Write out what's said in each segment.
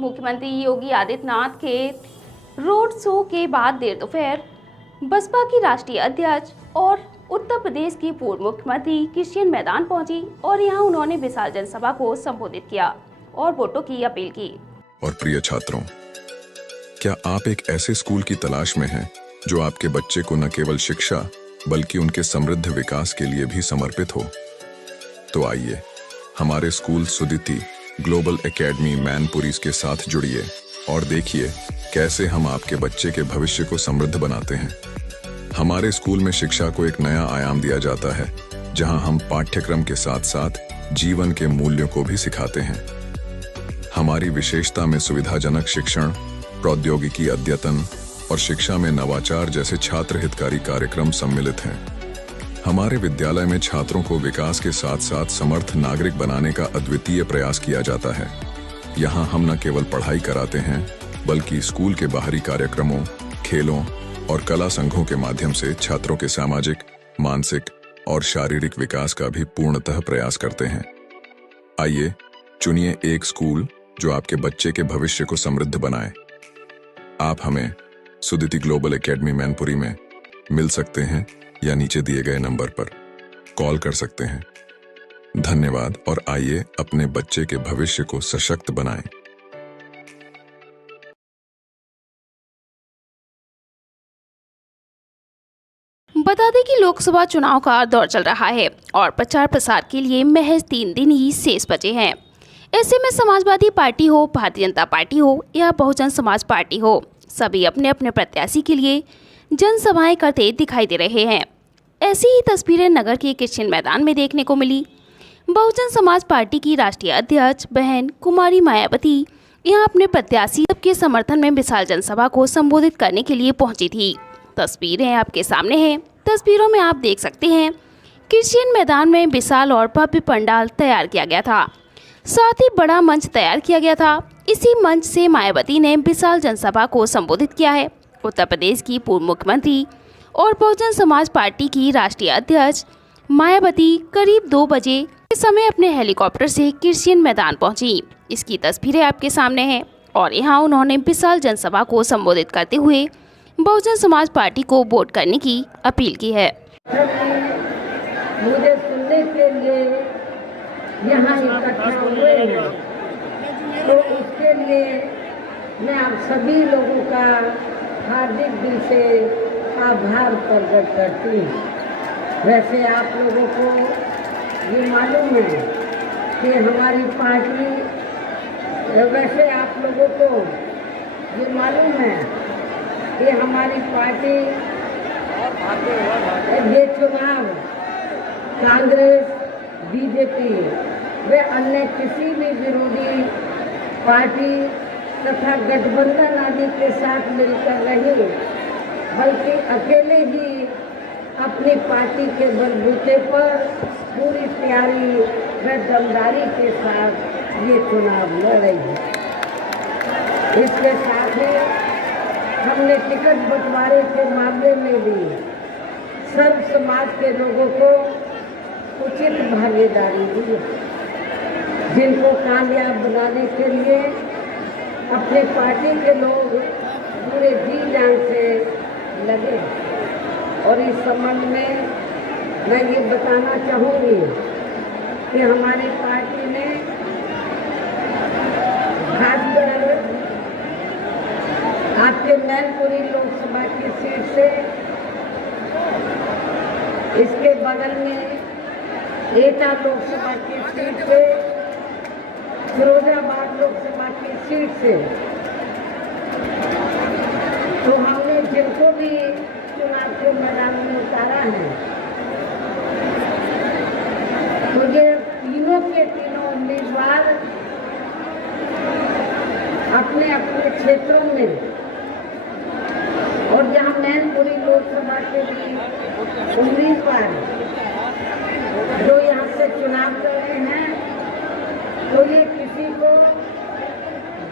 मुख्यमंत्री योगी आदित्यनाथ के road show के बाद देर दोपहर बसपा की राष्ट्रीय अध्यक्ष और उत्तर प्रदेश की पूर्व मुख्यमंत्री क्रिश्चियन मैदान पहुंची और यहां उन्होंने विशाल जनसभा को संबोधित किया और वोटों की अपील की। और प्रिय छात्रों, क्या आप एक ऐसे स्कूल की तलाश में हैं जो आपके बच्चे को न केवल शिक्षा बल्कि उनके समृद्ध विकास के लिए भी समर्पित हो? तो आइए हमारे school Suditi global academy Mainpuri के साथ जुड़िए और देखिए कैसे हम आपके बच्चे के भविष्य को समृद्ध बनाते हैं। हमारे स्कूल में शिक्षा को एक नया आयाम दिया जाता है, जहां हम पाठ्यक्रम के साथ साथ जीवन के मूल्यों को भी सिखाते हैं। हमारी विशेषता में सुविधाजनक शिक्षण, प्रौद्योगिकी अद्यतन और शिक्षा में नवाचार जैसे छात्र हितकारी कार्यक्रम सम्मिलित हैं। हमारे विद्यालय में छात्रों को विकास के साथ साथ समर्थ नागरिक बनाने का अद्वितीय प्रयास किया जाता है। यहाँ हम न केवल पढ़ाई कराते हैं बल्कि स्कूल के बाहरी कार्यक्रमों, खेलों और कला संघों के माध्यम से छात्रों के सामाजिक, मानसिक और शारीरिक विकास का भी पूर्णतः प्रयास करते हैं। आइए चुनिए एक स्कूल जो आपके बच्चे के भविष्य को समृद्ध बनाए। आप हमें सुदिति ग्लोबल एकेडमी मैनपुरी में मिल सकते हैं या नीचे दिए गए नंबर पर कॉल कर सकते हैं। धन्यवाद और आइए अपने बच्चे के भविष्य को सशक्त बनाएं। बता दें कि लोकसभा चुनाव का दौर चल रहा है और प्रचार प्रसार के लिए महज 3 दिन ही शेष बचे हैं। ऐसे में समाजवादी पार्टी हो, भारतीय जनता पार्टी हो या बहुजन समाज पार्टी हो, सभी अपने अपने प्रत्याशी के लिए जनसभाएं करते दिखाई दे रहे हैं। ऐसी ही तस्वीरें नगर के क्रिश्चियन मैदान में देखने को मिली। बहुजन समाज पार्टी की राष्ट्रीय अध्यक्ष बहन कुमारी मायावती यहां अपने प्रत्याशी के समर्थन में विशाल जनसभा को संबोधित करने के लिए पहुंची थी। तस्वीरें आपके सामने हैं। तस्वीरों में आप देख सकते हैं क्रिश्चियन मैदान में विशाल और भव्य पंडाल तैयार किया गया था, साथ ही बड़ा मंच तैयार किया गया था। इसी मंच से मायावती ने विशाल जनसभा को संबोधित किया है। उत्तर प्रदेश की पूर्व मुख्यमंत्री और बहुजन समाज पार्टी की राष्ट्रीय अध्यक्ष मायावती करीब 2 बजे के समय अपने हेलीकॉप्टर से क्रिश्चियन मैदान पहुंची। इसकी तस्वीरें आपके सामने हैं और यहां उन्होंने विशाल जनसभा को संबोधित करते हुए बहुजन समाज पार्टी को वोट करने की अपील की है। मुझे सुनने के लिए यहाँ इकट्ठा हुए हैं, तो उसके लिए मैं आप सभी लोगों का हार्दिक दिल से आभार प्रकट करती हूँ। वैसे आप लोगों को ये मालूम है कि हमारी पार्टी, वैसे आप लोगों को ये मालूम है कि हमारी पार्टी ये चुनाव कांग्रेस, बीजेपी व अन्य किसी भी विरोधी पार्टी तथा गठबंधन आदि के साथ मिलकर नहीं, बल्कि अकेले ही अपनी पार्टी के बलबूते पर पूरी तैयारी व दमदारी के साथ ये चुनाव लड़ रही है। इसके साथ ही हमने टिकट बंटवारे के मामले में भी सर्व समाज के लोगों को उचित भागीदारी दी, जिनको कामयाब बनाने के लिए अपने पार्टी के लोग पूरे जी जान से लगे। और इस संबंध में मैं ये बताना चाहूँगी कि हमारी पार्टी ने खासकर आपके मैनपुरी लोकसभा की सीट से, इसके बगल में एटा लोकसभा की सीट से, फिरोजाबाद लोकसभा की सीट से, तो हमने जिनको भी चुनाव के मैदान में उतारा है, तो ये तीनों के तीनों उम्मीदवार अपने अपने क्षेत्रों में, और यहाँ मैनपुरी लोकसभा के भी उम्मीदवार जो यहाँ से चुनाव कर रहे हैं, तो ये किसी को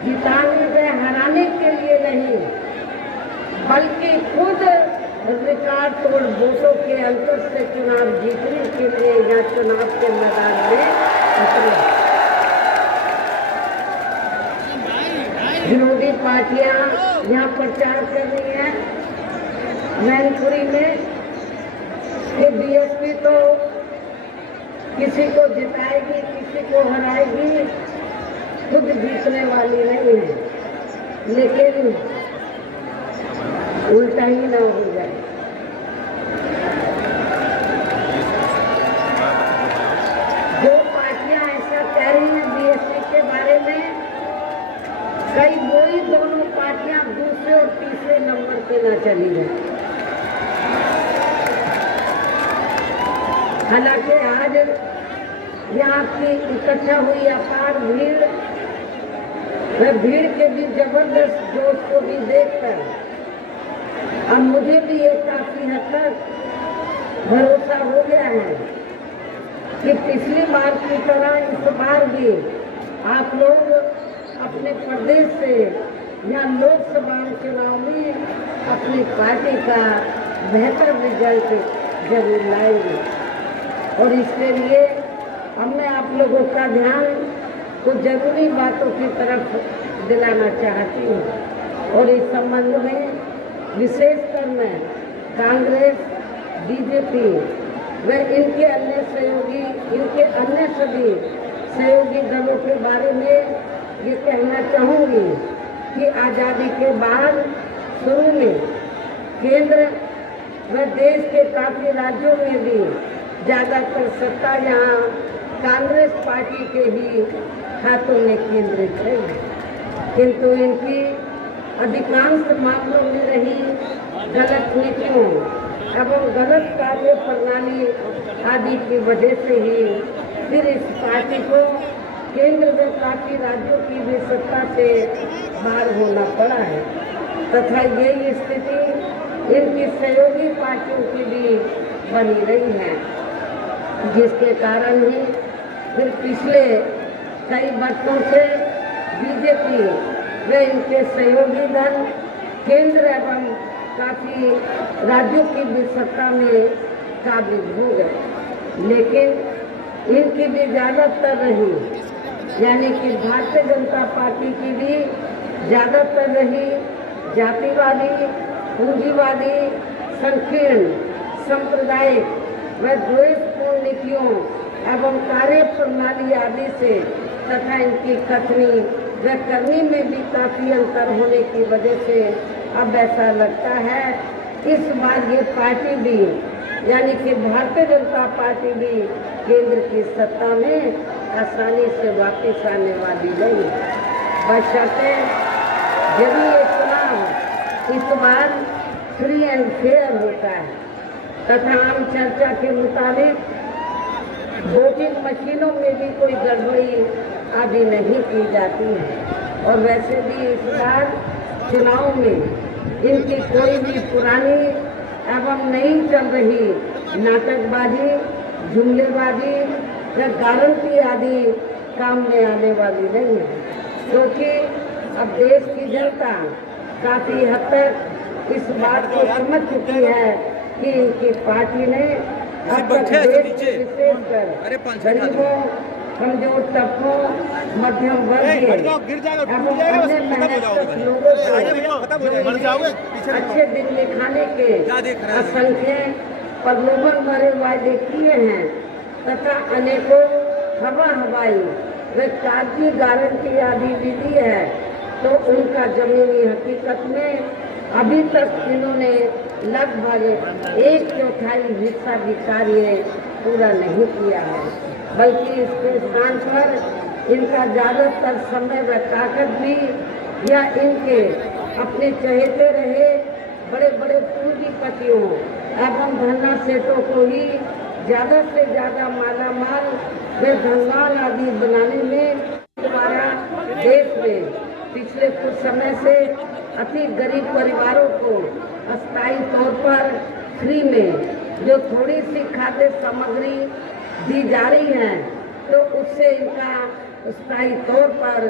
जिताने व हराने के लिए नहीं, बल्कि खुद रिकॉर्ड तोड़ वोटों के अंतर से चुनाव जीतने के लिए यहाँ चुनाव के मैदान में उतरे। विरोधी पार्टियां यहाँ प्रचार कर रही हैं मैनपुरी में कि बीएसपी तो किसी को जिताएगी, किसी को हराएगी, खुद जीतने वाली नहीं है। लेकिन उल्टा ही ना हो जाए। जो पार्टियां ऐसा कह रही हैं बीएसपी के बारे में, कई वही दोनों पार्टियां दूसरे और तीसरे नंबर पे ना चली गई। हालांकि आज यहाँ की इकट्ठा हुई अपार भीड़, वह भीड़ के भी जबरदस्त जोश को भी देखकर अब मुझे भी ये काफी हद तक भरोसा हो गया है कि पिछली बार की तरह इस बार भी आप लोग अपने प्रदेश से या लोकसभा चुनाव में अपनी पार्टी का बेहतर रिजल्ट जरूर लाएंगे। और इसके लिए अब मैं आप लोगों का ध्यान कुछ जरूरी बातों की तरफ दिलाना चाहती हूँ। और इस संबंध में विशेषकर मैं कांग्रेस, बीजेपी व इनके अन्य सहयोगी, इनके अन्य सभी सहयोगी दलों के बारे में ये कहना चाहूँगी कि आज़ादी के बाद शुरू में केंद्र व देश के काफ़ी राज्यों में भी ज़्यादातर सत्ता यहाँ कांग्रेस पार्टी के ही हाथों में केंद्रित है, किंतु इनकी अधिकांश मामलों में रही गलत नीतियों एवं गलत कार्य प्रणाली आदि की वजह से ही फिर इस पार्टी को केंद्र में काफी राज्यों की भी सत्ता से बाहर होना पड़ा है तथा यही स्थिति इनकी सहयोगी पार्टियों की भी बनी रही है, जिसके कारण ही फिर पिछले कई वर्षों से बीजेपी व इनके सहयोगी दल केंद्र एवं काफी राज्यों की भी सत्ता में काबिज हो गए। लेकिन इनकी भी ज़्यादातर रही, यानी कि भारतीय जनता पार्टी की भी ज़्यादातर रही जातिवादी, पूंजीवादी, संकीर्ण, सांप्रदायिक व द्वेषपूर्ण नीतियों एवं कार्य प्रणाली आदि से तथा इनकी कथनी व करनी में भी काफ़ी अंतर होने की वजह से अब ऐसा लगता है इस बार ये पार्टी भी, यानी कि भारतीय जनता पार्टी भी केंद्र की सत्ता में आसानी से वापस आने वाली नहीं। बशर्ते यदि ये चुनाव इस बार फ्री एंड फेयर होता है तथा आम चर्चा के मुताबिक वोटिंग मशीनों में भी कोई गड़बड़ी आदि नहीं की जाती है। और वैसे भी इस बार चुनाव में इनकी कोई भी पुरानी एवं नई चल रही नाटकबाजी, जुमलेबाजी या गारंटी आदि काम में आने वाली नहीं है, क्योंकि अब देश की जनता काफ़ी हद तक इस बात को समझ चुकी है कि इनकी पार्टी ने अब तक देश के विशेषकर गरीबों, कमजोर तबकों, मध्यम वर्ग एवं अन्य मेहनत लोगों को अच्छे दिन दिखाने के असंख्य प्रलोभन भरे वायदे किए हैं तथा अनेकों हवाई व कागजी गारंटी आदि भी दी है, तो उनका जमीनी हकीकत में अभी तक इन्होंने लगभग 1/4 हिस्सा भी कार्य पूरा नहीं किया है, बल्कि इसके स्थान पर इनका ज़्यादातर समय व ताकत भी या इनके अपने चहेते रहे बड़े बड़े पूंजीपतियों एवं धन्ना सेठों को ही ज़्यादा से ज़्यादा माला माल व धनवान आदि बनाने में द्वारा देश में पिछले कुछ समय से अति गरीब परिवारों को अस्थायी तौर पर फ्री में जो थोड़ी सी खाद्य सामग्री दी जा रही है, तो उससे इनका स्थायी तौर पर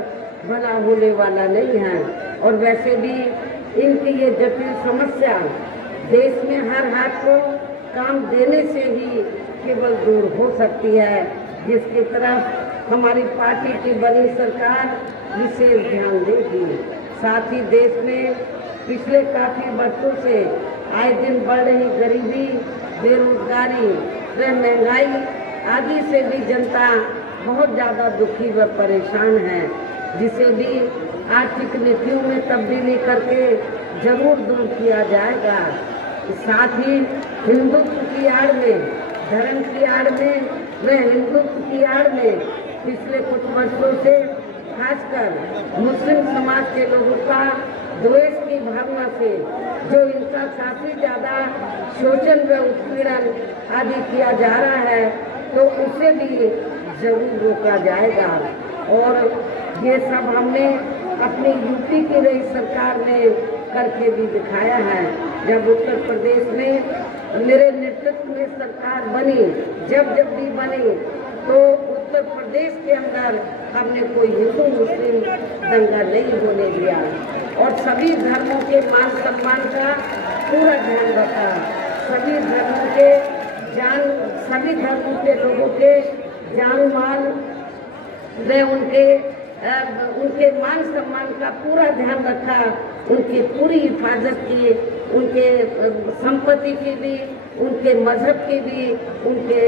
भला होने वाला नहीं है। और वैसे भी इनकी ये जटिल समस्या देश में हर हाथ को काम देने से ही केवल दूर हो सकती है, जिसकी तरफ हमारी पार्टी की बनी सरकार विशेष ध्यान देगी। साथ ही देश में पिछले काफ़ी वर्षों से आए दिन बढ़ रही गरीबी, बेरोजगारी व महंगाई आदि से भी जनता बहुत ज़्यादा दुखी व परेशान है, जिसे भी आर्थिक नीतियों में तब्दीली करके जरूर दूर किया जाएगा। साथ ही हिंदुत्व की आड़ में, धर्म की आड़ में व हिंदुत्व की आड़ में पिछले कुछ वर्षों से खासकर मुस्लिम समाज के लोगों का द्वेष की भावना से जो इनका काफ़ी ज़्यादा शोषण व उत्पीड़न आदि किया जा रहा है, तो उसे भी जरूर रोका जाएगा। और ये सब हमने अपनी यूपी की रही सरकार में करके भी दिखाया है। जब उत्तर प्रदेश में मेरे नेतृत्व में सरकार बनी, जब भी बनी, तो उत्तर प्रदेश के अंदर हमने कोई हिंदू मुस्लिम दंगा नहीं होने दिया और सभी धर्मों के मान सम्मान का पूरा ध्यान रखा। सभी धर्मों के लोगों के जान माल व उनके मान सम्मान का पूरा ध्यान रखा, उनकी पूरी हिफाजत की, उनके संपत्ति की भी, उनके मजहब की भी, उनके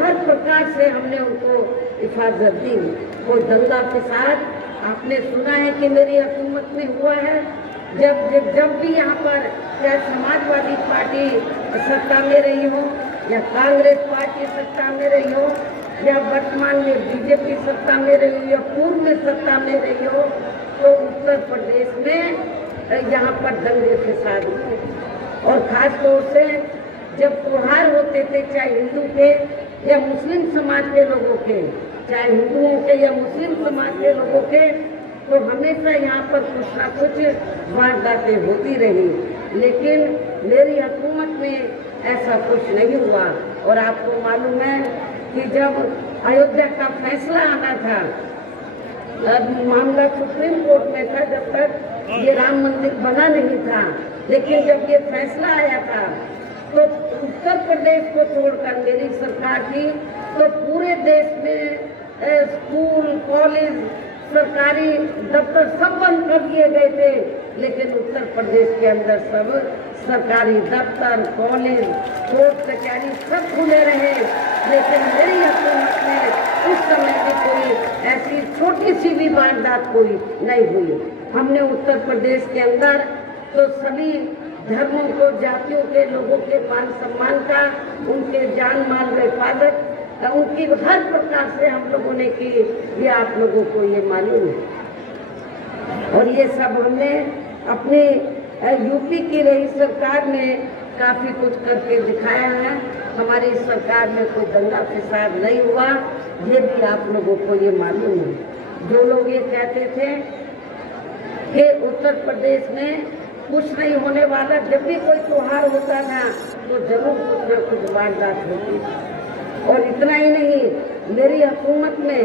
हर प्रकार से हमने उनको हिफाजत दी। कोई दंगा फसाद आपने सुना है कि मेरी हुकूमत में हुआ है? जब भी यहाँ पर चाहे समाजवादी पार्टी सत्ता में रही हो या कांग्रेस पार्टी सत्ता में रही हो या वर्तमान में बीजेपी सत्ता में रही हो या पूर्व में सत्ता में रही हो, तो उत्तर प्रदेश में यहाँ पर दंगे फसाद हुए। और खास तौर से जब त्योहार होते थे, चाहे हिंदू के या मुस्लिम समाज के लोगों के, चाहे हिंदुओं के या मुस्लिम समाज के लोगों के, तो हमेशा यहाँ पर कुछ ना कुछ वारदातें होती रही। लेकिन मेरी हुकूमत में ऐसा कुछ नहीं हुआ। और आपको मालूम है कि जब अयोध्या का फैसला आना था, मामला सुप्रीम कोर्ट में था, जब तक ये राम मंदिर बना नहीं था, लेकिन जब ये फैसला आया था तो उत्तर प्रदेश को छोड़कर मेरी सरकार की, तो पूरे देश में स्कूल, कॉलेज, सरकारी दफ्तर सब बंद कर दिए गए थे। लेकिन उत्तर प्रदेश के अंदर सब सरकारी दफ्तर, कॉलेज, कोर्ट कचहरी सब खुले रहे। लेकिन मेरी हुकूमत में उस समय भी कोई ऐसी छोटी सी भी वारदात कोई नहीं हुई। हमने उत्तर प्रदेश के अंदर तो सभी धर्मों को, जातियों के लोगों के मान सम्मान का, उनके जान माल व हिफाजत उनकी हर प्रकार से हम लोगों ने की, ये आप लोगों को ये मालूम है। और ये सब हमने अपने यूपी की रही सरकार में काफ़ी कुछ करके दिखाया है। हमारी सरकार में कोई दंगा फसाद नहीं हुआ, ये भी आप लोगों को ये मालूम है। जो लोग ये कहते थे कि उत्तर प्रदेश में कुछ नहीं होने वाला, जब भी कोई त्योहार होता था तो जरूर कुछ न कुछ वारदात होती थी। और इतना ही नहीं, मेरी हुकूमत में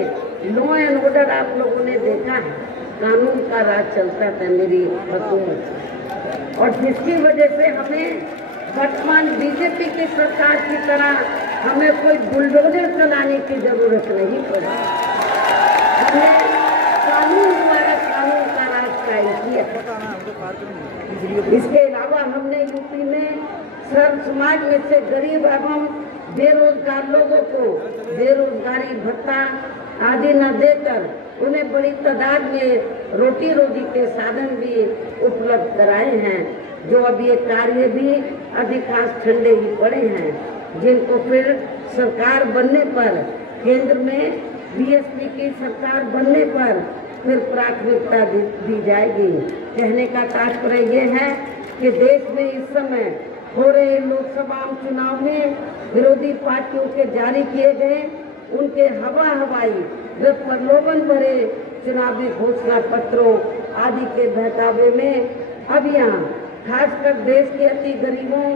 लॉ एंड ऑर्डर आप लोगों ने देखा है, कानून का राज चलता था मेरी हुकूमत। और जिसकी वजह से हमें वर्तमान बीजेपी की सरकार की तरह हमें कोई बुलडोजर चलाने की जरूरत नहीं पड़ी। हमने कानून द्वारा कानून का राज कायम किया। इसके अलावा हमने यूपी में सर्व समाज में से गरीब एवं बेरोजगार लोगों को बेरोजगारी भत्ता आदि न देकर उन्हें बड़ी तादाद में रोटी रोजी के साधन भी उपलब्ध कराए हैं। जो अब ये कार्य भी अधिकांश ठंडे ही पड़े हैं, जिनको फिर सरकार बनने पर, केंद्र में बीएसपी की सरकार बनने पर फिर प्राथमिकता दी जाएगी। कहने का तात्पर्य ये है कि देश में इस समय हो रहे लोकसभा चुनाव में विरोधी पार्टियों के जारी किए गए उनके हवाई व प्रलोभन भरे चुनावी घोषणा पत्रों आदि के बहकावे में अब यहाँ खासकर देश के अति गरीबों,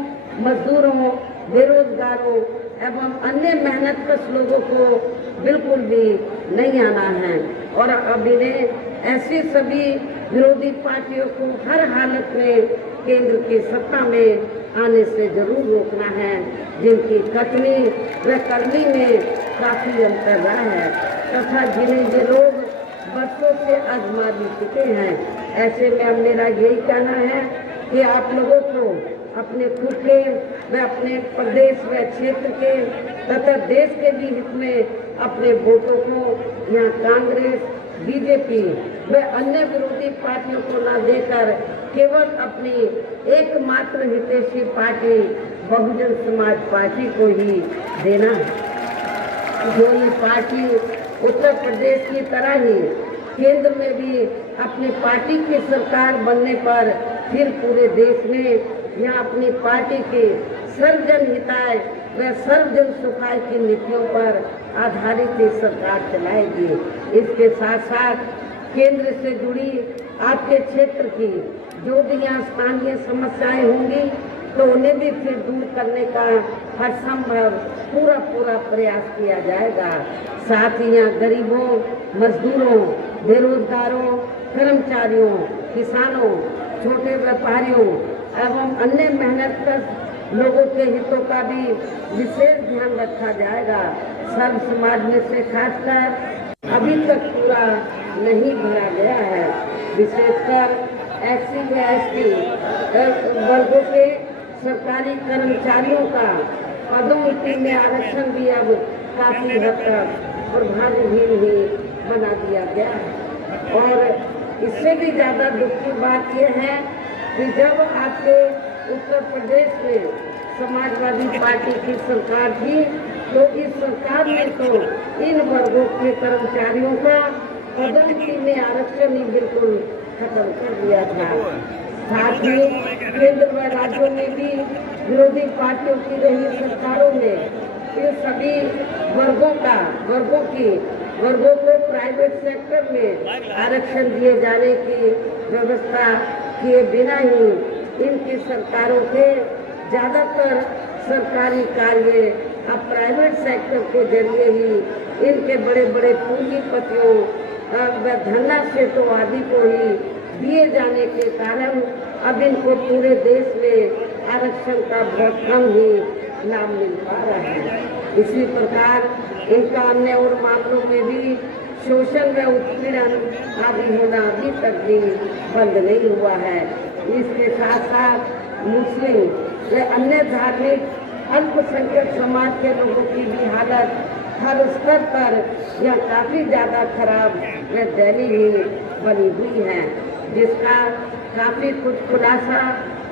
मजदूरों, बेरोजगारों एवं अन्य मेहनतकश लोगों को बिल्कुल भी नहीं आना है। और अब इन्हें ऐसी सभी विरोधी पार्टियों को हर हालत में केंद्र की सत्ता में आने से जरूर रोकना है, जिनकी कथनी व करनी में काफ़ी अंतर रहा है तथा जिन्हें ये लोग बरसों से आजमा भी चुके हैं। ऐसे में अब मेरा यही कहना है कि आप लोगों को अपने खुद के व अपने प्रदेश व क्षेत्र के तथा देश के भी हित में अपने वोटों को यहाँ कांग्रेस, बीजेपी व अन्य विरोधी पार्टियों को न देकर केवल अपनी एकमात्र हितैषी पार्टी बहुजन समाज पार्टी को ही देना है। जो ये पार्टी उत्तर प्रदेश की तरह ही केंद्र में भी अपनी पार्टी की सरकार बनने पर फिर पूरे देश में यहाँ अपनी पार्टी के सर्वजन हिताय व सर्वजन सुखाय की नीतियों पर आधारित ये सरकार चलाएगी। इसके साथ साथ केंद्र से जुड़ी आपके क्षेत्र की जो भी यहाँ स्थानीय समस्याएं होंगी तो उन्हें भी फिर दूर करने का हर संभव पूरा प्रयास किया जाएगा। साथ ही यहाँ गरीबों, मजदूरों, बेरोजगारों, कर्मचारियों, किसानों, छोटे व्यापारियों एवं अन्य मेहनतकश लोगों के हितों का भी विशेष ध्यान रखा जाएगा। सर्व समाज में से खासकर अभी तक पूरा नहीं भरा गया है, विशेषकर SC व ST वर्गों के सरकारी कर्मचारियों का पदोन्नति में आरक्षण भी अब काफी हद तक प्रभावहीन ही बना दिया गया है। और इससे भी ज़्यादा दुख की बात यह है कि जब आपके उत्तर प्रदेश में समाजवादी पार्टी की सरकार थी तो इस सरकार ने तो इन वर्गों के कर्मचारियों का पदोन्नति में आरक्षण ही बिल्कुल खत्म कर दिया था। साथ ही केंद्र व राज्यों में भी विरोधी पार्टियों की रही सरकारों ने इन सभी वर्गों को प्राइवेट सेक्टर में आरक्षण दिए जाने की व्यवस्था किए बिना ही इनकी सरकारों के ज़्यादातर सरकारी कार्य अब प्राइवेट सेक्टर के जरिए ही इनके बड़े बड़े पूंजीपतियों व धन्ना सेठों आदि को ही दिए जाने के कारण अब इनको पूरे देश में आरक्षण का बहुत कम ही लाभ मिल पा रहा है। इसी प्रकार इनका अन्य और मामलों में भी शोषण व उत्पीड़न आदि होना अभी तक भी बंद नहीं हुआ है। इसके साथ साथ मुस्लिम व अन्य धार्मिक अल्पसंख्यक समाज के लोगों की भी हालत हर स्तर पर यह काफ़ी ज़्यादा खराब व दयनीय बनी हुई है, जिसका काफ़ी कुछ खुलासा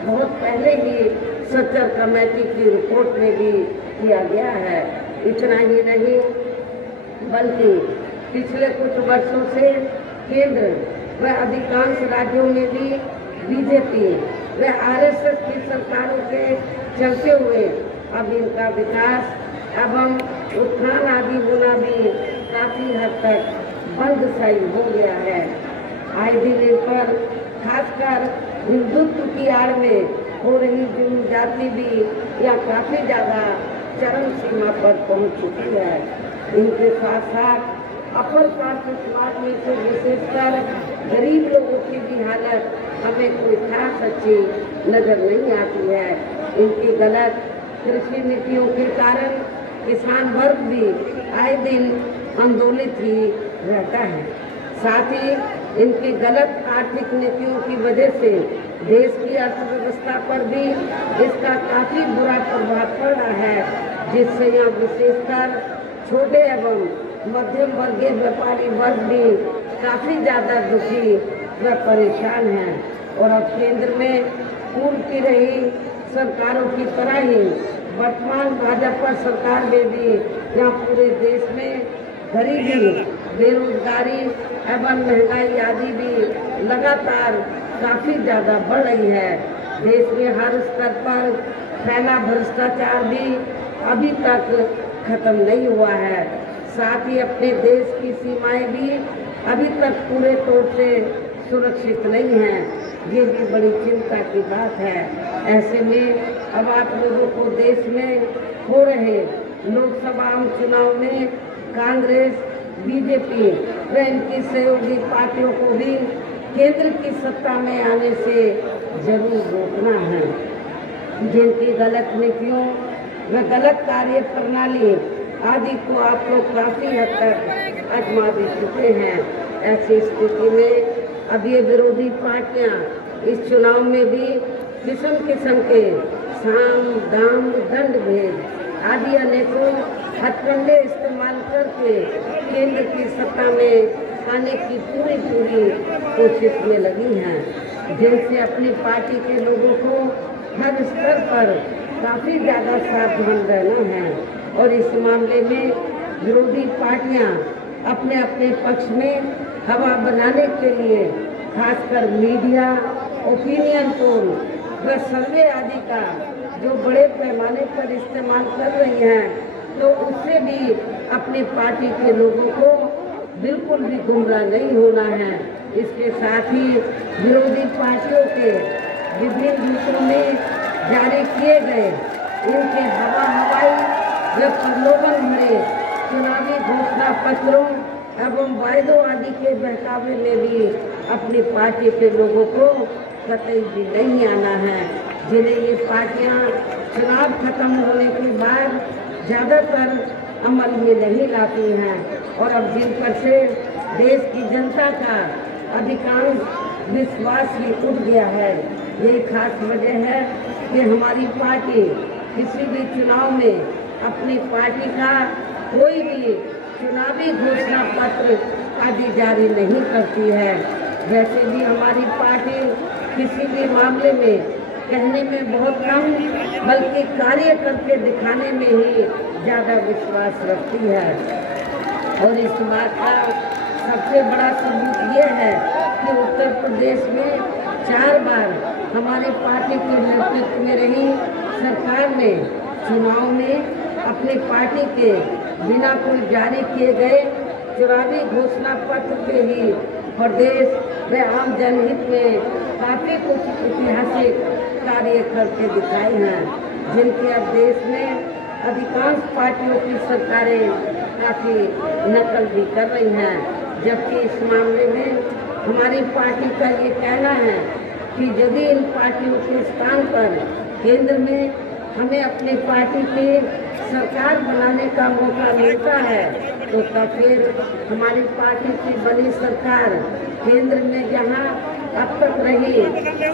बहुत पहले ही सच्चर कमेटी की रिपोर्ट में भी किया गया है। इतना ही नहीं बल्कि पिछले कुछ वर्षों से केंद्र व अधिकांश राज्यों में भी बीजेपी व RSS की सरकारों के चलते हुए अब इनका विकास एवं उत्थान आदि होना भी काफ़ी हद तक बंद सही हो गया है। आए दिन इन पर खासकर हिंदुत्व की आड़ में हो रही जनजाति भी यह काफ़ी ज़्यादा चरम सीमा पर पहुंच चुकी है। इनके साथ साथ अपर कास्ट समाज में से विशेषकर गरीब लोगों की भी हालत हमें कोई खास अच्छी नजर नहीं आती है। इनकी गलत कृषि नीतियों के कारण किसान वर्ग भी आए दिन आंदोलित ही रहता है। साथ ही इनकी गलत आर्थिक नीतियों की वजह से देश की अर्थव्यवस्था पर भी इसका काफ़ी बुरा प्रभाव पड़ रहा है, जिससे यहाँ विशेषकर छोटे एवं मध्यम वर्गीय व्यापारी वर्ग भी काफ़ी ज़्यादा दुखी व परेशान हैं। और अब केंद्र में पूर्व की रही सरकारों की तरह ही वर्तमान भाजपा सरकार में भी यहाँ पूरे देश में गरीबी, बेरोजगारी एवं महंगाई आदि भी लगातार काफ़ी ज़्यादा बढ़ रही है। देश में हर स्तर पर फैला भ्रष्टाचार भी अभी तक खत्म नहीं हुआ है। साथ ही अपने देश की सीमाएं भी अभी तक पूरे तौर से सुरक्षित नहीं हैं। ये भी बड़ी चिंता की बात है। ऐसे में अब आप लोगों को देश में हो रहे लोकसभा आम चुनाव में कांग्रेस, बीजेपी व इनकी सहयोगी पार्टियों को भी केंद्र की सत्ता में आने से जरूर रोकना है। जिनकी गलत नीतियों व गलत कार्य प्रणाली आदि को आप लोग काफ़ी हद तक आजमा भी चुके हैं। ऐसी स्थिति में अब ये विरोधी पार्टियां इस चुनाव में भी किस्म किस्म के साम दाम दंड भेद आदि अनेकों हथकंडे इस्तेमाल करके केंद्र की सत्ता में आने की पूरी कोशिश में लगी हैं, जिनसे अपनी पार्टी के लोगों को हर स्तर पर काफ़ी ज़्यादा सावधान रहना है। और इस मामले में विरोधी पार्टियां अपने अपने पक्ष में हवा बनाने के लिए खासकर मीडिया, ओपिनियन पोल व सर्वे आदि का जो बड़े पैमाने पर इस्तेमाल कर रही हैं, तो उससे भी अपनी पार्टी के लोगों को बिल्कुल भी गुमराह नहीं होना है। इसके साथ ही विरोधी पार्टियों के विभिन्न रूपों में जारी किए गए इनके हवाई व प्रलोभन भरे चुनावी घोषणा पत्रों एवं वायदों आदि के बहकावे में भी अपनी पार्टी के लोगों को कतई भी नहीं आना है, जिन्हें ये पार्टियां चुनाव खत्म होने के बाद ज़्यादातर अमल में नहीं लाती हैं और अब जिन पर से देश की जनता का अधिकांश विश्वास ही उठ गया है। यही खास वजह है कि हमारी पार्टी किसी भी चुनाव में अपनी पार्टी का कोई भी चुनावी घोषणा पत्र आदि जारी नहीं करती है। वैसे भी हमारी पार्टी किसी भी मामले में कहने में बहुत कम बल्कि कार्य करके दिखाने में ही ज़्यादा विश्वास रखती है। और इस बात का सबसे बड़ा सबूत ये है कि उत्तर प्रदेश में 4 बार हमारी पार्टी के नेतृत्व में रही सरकार ने चुनाव में अपनी पार्टी के बिना कोई जारी किए गए चुनावी घोषणा पत्र के ही प्रदेश व आम जनहित में काफ़ी कुछ ऐतिहासिक कार्य करके दिखाए हैं, जिनके अब देश में अधिकांश पार्टियों की सरकारें काफ़ी नकल भी कर रही हैं। जबकि इस मामले में हमारी पार्टी का ये कहना है कि यदि इन पार्टियों के स्थान पर केंद्र में हमें अपनी पार्टी की सरकार बनाने का मौका मिलता है, तो तब फिर हमारी पार्टी की बनी सरकार केंद्र में जहां अब तक रही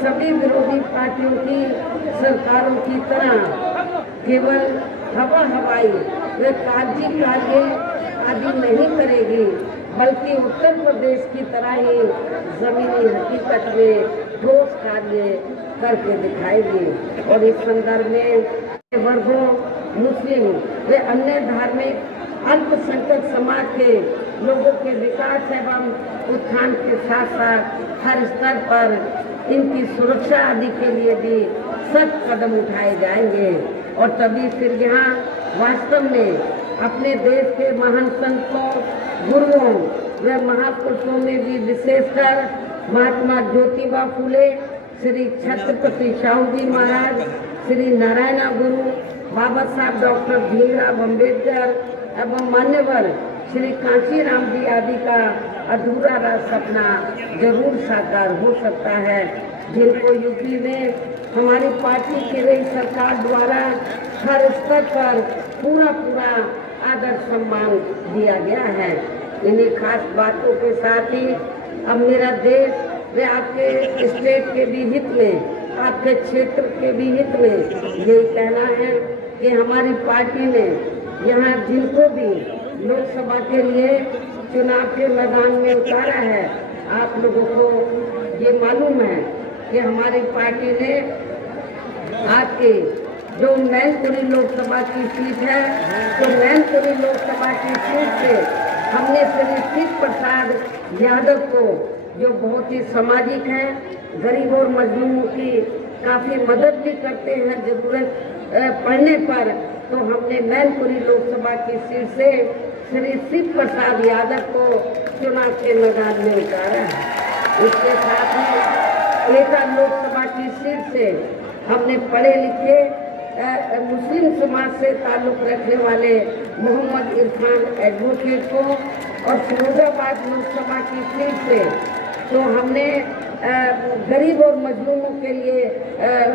सभी विरोधी पार्टियों की सरकारों की तरह केवल हवाई व कागजी कार्य आदि नहीं करेगी, बल्कि उत्तर प्रदेश की तरह ही जमीनी हकीकत में ठोस कार्य करके दिखाएगी। और इस संदर्भ में वर्गों, मुस्लिम व अन्य धार्मिक अल्पसंख्यक समाज के लोगों के विकास एवं उत्थान के साथ साथ हर स्तर पर इनकी सुरक्षा आदि के लिए भी सख्त कदम उठाए जाएंगे। और तभी फिर यहाँ वास्तव में अपने देश के महान संतों, गुरुओं व महापुरुषों में भी विशेषकर महात्मा ज्योतिबा फुले, श्री छत्रपति शाहू जी महाराज, श्री नारायण गुरु, बाबा साहब डॉक्टर भीमराव अम्बेडकर एवं मान्यवर श्री कांशीराम जी आदि का अधूरा रहा सपना जरूर साकार हो सकता है, जिनको यूपी में हमारी पार्टी की नई सरकार द्वारा हर स्तर पर पूरा आदर सम्मान दिया गया है। इन्हीं खास बातों के साथ ही अब मेरा देश व आपके स्टेट के भी हित में, आपके क्षेत्र के भी हित में यही कहना है कि हमारी पार्टी ने यहाँ जिनको भी लोकसभा के लिए चुनाव के मैदान में उतारा है, आप लोगों को ये मालूम है कि हमारी पार्टी ने आपके जो मैनपुरी लोकसभा की सीट है, तो मैनपुरी लोकसभा की सीट से हमने श्री शिव प्रसाद यादव को, जो बहुत ही सामाजिक हैं, गरीब और मजलूमों की काफ़ी मदद भी करते हैं जरूरत पड़ने पर, तो हमने मैनपुरी लोकसभा की सीट से श्री शिव प्रसाद यादव को चुनाव के मैदान में उतारा है। इसके साथ ही एटा लोकसभा की सीट से हमने पढ़े लिखे मुस्लिम समाज से ताल्लुक़ रखने वाले मोहम्मद इरफान एडवोकेट को, और फिरोजाबाद लोकसभा की सीट से तो हमने गरीब और मजलूमों के लिए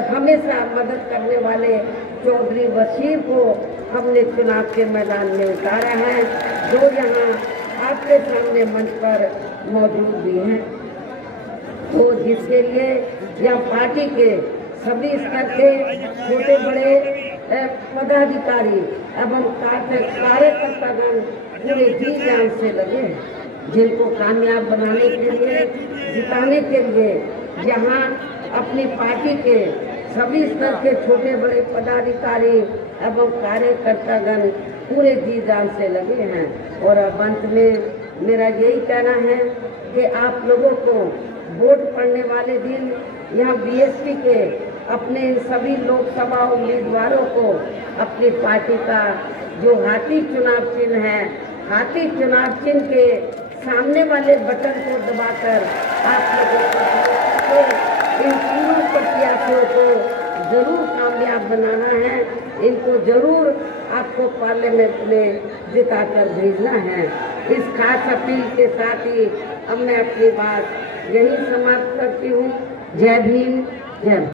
हमेशा मदद करने वाले चौधरी बशीर को हमने चुनाव के मैदान में उतारा है, जो यहाँ आपके सामने मंच पर मौजूद भी हैं। तो जिसके लिए यह पार्टी के सभी स्तर के छोटे बड़े पदाधिकारी एवं कार्यकर्तागण पूरे जी जान से लगे, जिनको कामयाब बनाने के लिए, जिताने के लिए यहाँ अपनी पार्टी के सभी स्तर के छोटे बड़े पदाधिकारी एवं कार्यकर्तागण पूरे जी जान से लगे हैं। और अब अंत में मेरा यही कहना है कि आप लोगों को वोट पड़ने वाले दिन यहाँ बीएसपी के अपने इन सभी लोकसभा उम्मीदवारों को अपनी पार्टी का जो हाथी चुनाव चिन्ह है, हाथी चुनाव चिन्ह के सामने वाले बटन को दबाकर आप लोगों को इन तीनों प्रत्याशियों को जरूर कामयाब बनाना है। इनको जरूर आपको पार्लियामेंट में जिताकर भेजना है। इस खास अपील के साथ ही अब मैं अपनी बात यही समाप्त करती हूँ। जय भीम, जय